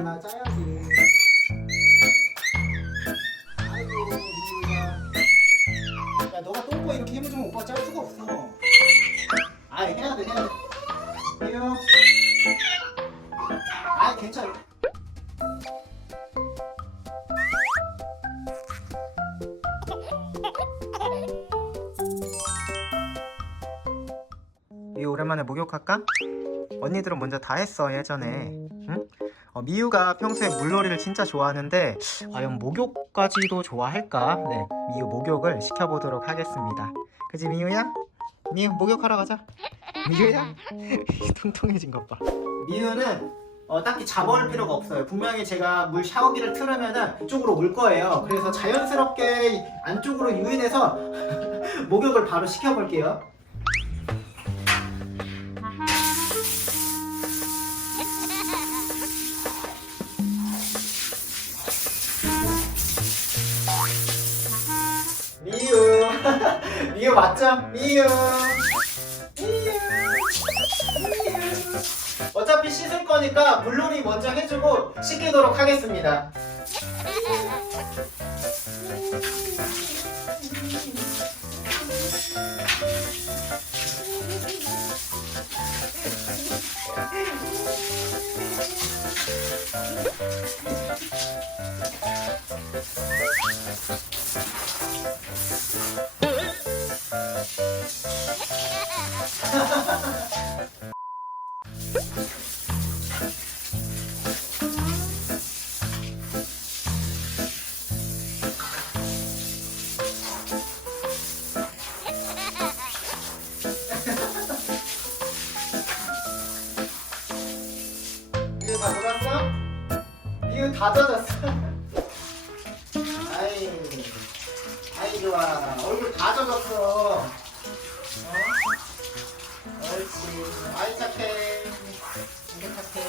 미유야 짜야지. 아이고 미유야. 야 너가 똥꼬 이렇게 해주면 오빠 짤 수가 없어. 아이 해야 돼 해야 돼. 미유. 아이 괜찮아. 미유 오랜만에 목욕할까? 언니들은 먼저 다 했어 예전에 응? 어, 미유가 평소에 물놀이를 진짜 좋아하는데 과연 목욕까지도 좋아할까? 네 미유 목욕을 시켜보도록 하겠습니다 그지 미유야? 미유 목욕하러 가자 미유야? 통통해진 것봐 미유는 어, 딱히 잡아올 필요가 없어요 분명히 제가 물 샤워기를 틀으면은 이쪽으로 올 거예요 그래서 자연스럽게 안쪽으로 유인해서 목욕을 바로 시켜볼게요 미유 맞죠? 미유 미유. 미유. 어차피 씻을 거니까 물놀이 먼저 해주고 씻기도록 하겠습니다 다 젖었어. 아이 아이 좋아. 얼굴 다 젖었어. 어? 옳지. 아이 착해. 이게 착해.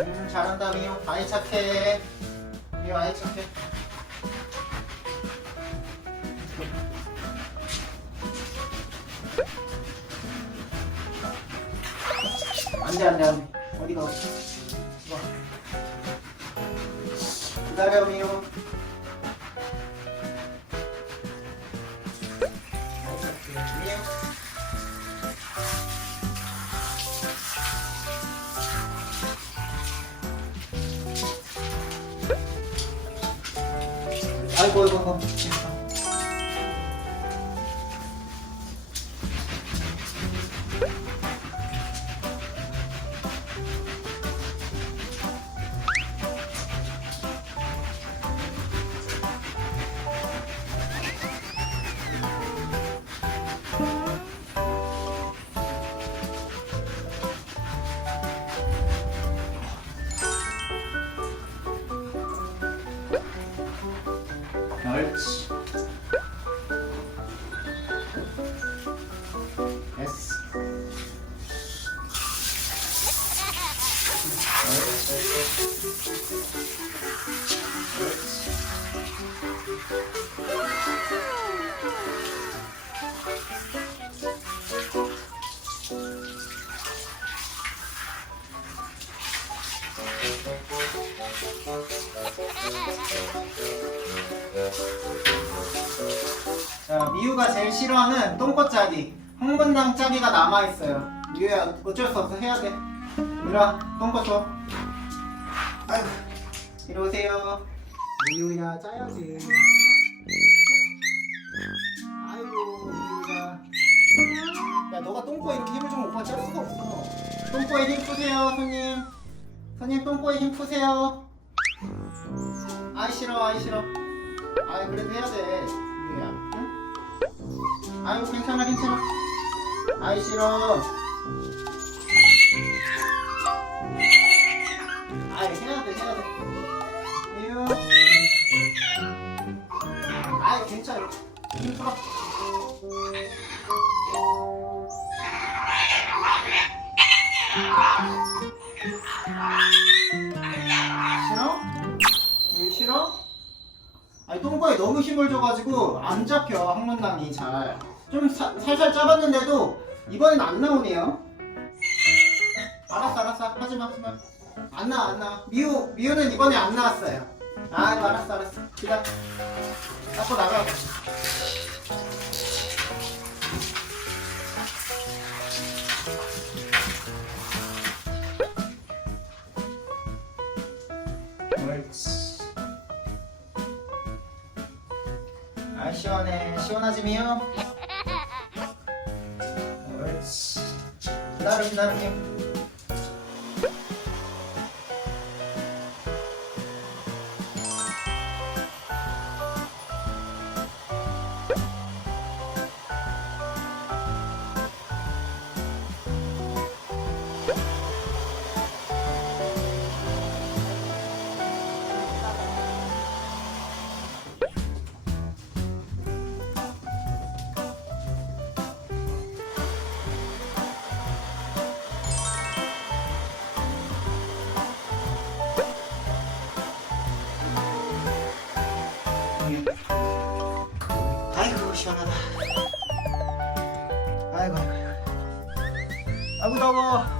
음 잘한다 미유 아이 착해. 미유 아이 착해 안돼 안돼 안돼. 어디가? 어디 와. 기다려 미유 미유 아이고 아이고 아 자, 미유가 제일 싫어하는 똥꼬 짜기. 흥분당 짜기가 남아 있어요. 미유야, 어쩔 수 없어. 해야 돼. 미라, 똥꼬 줘. 아이고, 이리 오세요. 미유야, 짜야지. 아이고, 미유야. 야, 너가 똥꼬에 이렇게 힘을 주면 오빠 짤 수가 없어. 똥꼬에 힘 푸세요, 손님. 손님, 똥꼬에 힘 푸세요. 아이, 싫어, 아이, 싫어. 아이, 그래도 해야 돼. 미유야. 응? 아유 괜찮아 괜찮아 아이 싫어 아이 해야 돼 해야 돼 미유 아이 괜찮아 힘 풀어 싫어? 왜 싫어? 아니 똥꼬에 너무 힘을 줘가지고 안 잡혀 항문낭이 잘. 좀 사- 살살 짜봤는데도 이번엔 안 나오네요. 알았어, 알았어. 하지 마, 하지 마. 안 나와, 안 나와. 미우, 미우는 이번에 안 나왔어요. 아, 알았어, 알았어. 기다려. 갖고 나가. 옳지. 아, 시원해. 시원하지, 미우? 기다려, 기다려, 시원하다. 아이고 아이고 아이고. 더워.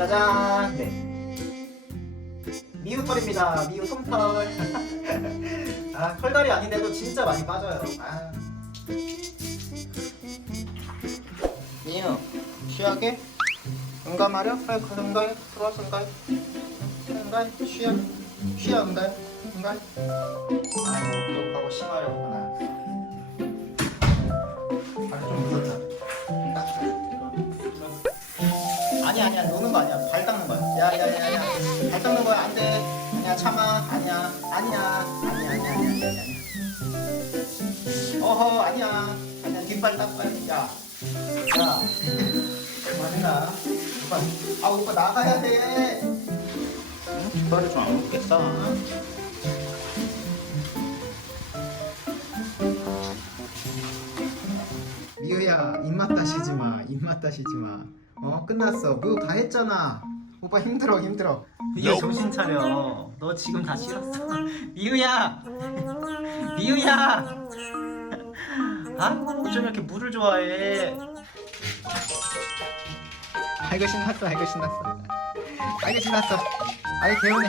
짜잔. 네. 미우 털입니다. 미우 솜털. 아 털다리 아닌데도 진짜 많이 빠져요. 아. 미우 쉬하게. 응가마려? 빨리 가서 응가해. 들어와서 응가해. 응가해. 쉬야. 쉬야 응가해. 응가해. 아이고 부족하고 심하려구나. 발이 좀 무섭다. 아니야 아니야. 노는 거 아니야. 발 닦는 거야. 야야야야. 발 닦는 거야. 안돼. 아니야 참아. 아니야. 아니야. 아니야 아니야 아니야 아니야 어허 아니야. 아니야 뒷발 닦아야 야야. 그만해라 오빠 아 오빠 나가야 돼. 응? 뒷발을 좀 안 먹겠어? 미우야 입맛 다시지 마. 입맛 다시지 마 어 끝났어. 미우 다 했잖아. 오빠 힘들어 힘들어. 미우 정신 차려. 너 지금 다 싫었어. 미우야. 미우야. 아? 어쩜 이렇게 물을 좋아해? 아이고 신났어. 아이고 신났어. 아이고 신났어. 아이 개운해